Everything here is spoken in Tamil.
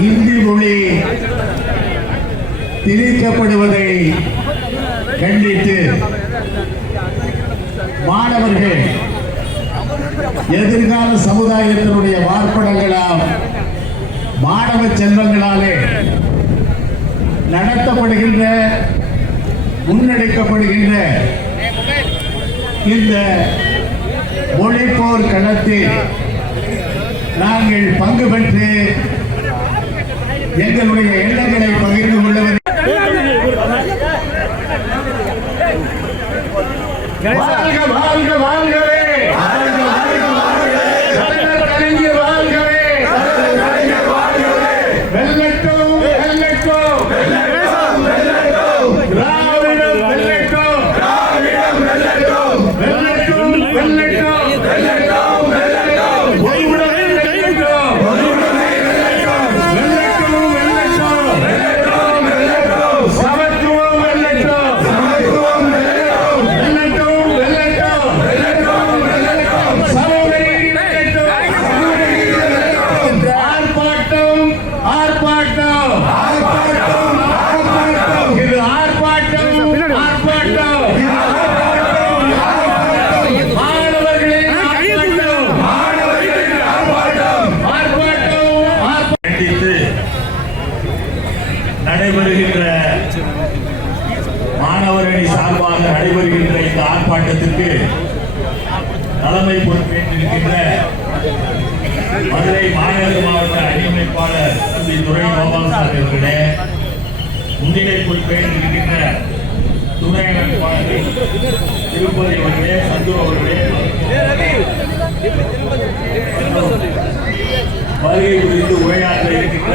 இந்தி மொழி திணிக்கப்படுவதை கண்டித்து மாணவர்கள் எதிர்கால சமுதாயத்தினுடைய வார்ப்படங்களால் மாணவ செல்வங்களாலே நடத்தப்படுகின்ற முன்னெடுக்கப்படுகின்ற இந்த மொழிப்போர் களத்தில் நாங்கள் பங்கு பெற்று எங்களுடைய எண்ணங்களை பகிர்ந்து கொள்ளவர்கள் வாழ்க வாழ்க வாழ்கவே நடைபெறுகின்ற மாணவரணி சார்பாக நடைபெறுகின்ற இந்த ஆர்ப்பாட்டத்திற்கு தலைமை பொறுப்பேற்றிருக்கின்ற மதுரை மாநகர மாவட்ட அடிமைப்பாளர் தம்பி துரை கோபாலசாமி அவர்களே முன்னிலை பொறுப்பேற்றிருக்கின்ற துணை அமைப்பாளர்கள் திருப்பதி அவர்களே சந்து அவர்களே வருகை குறித்து உரையாற்ற இருக்கின்ற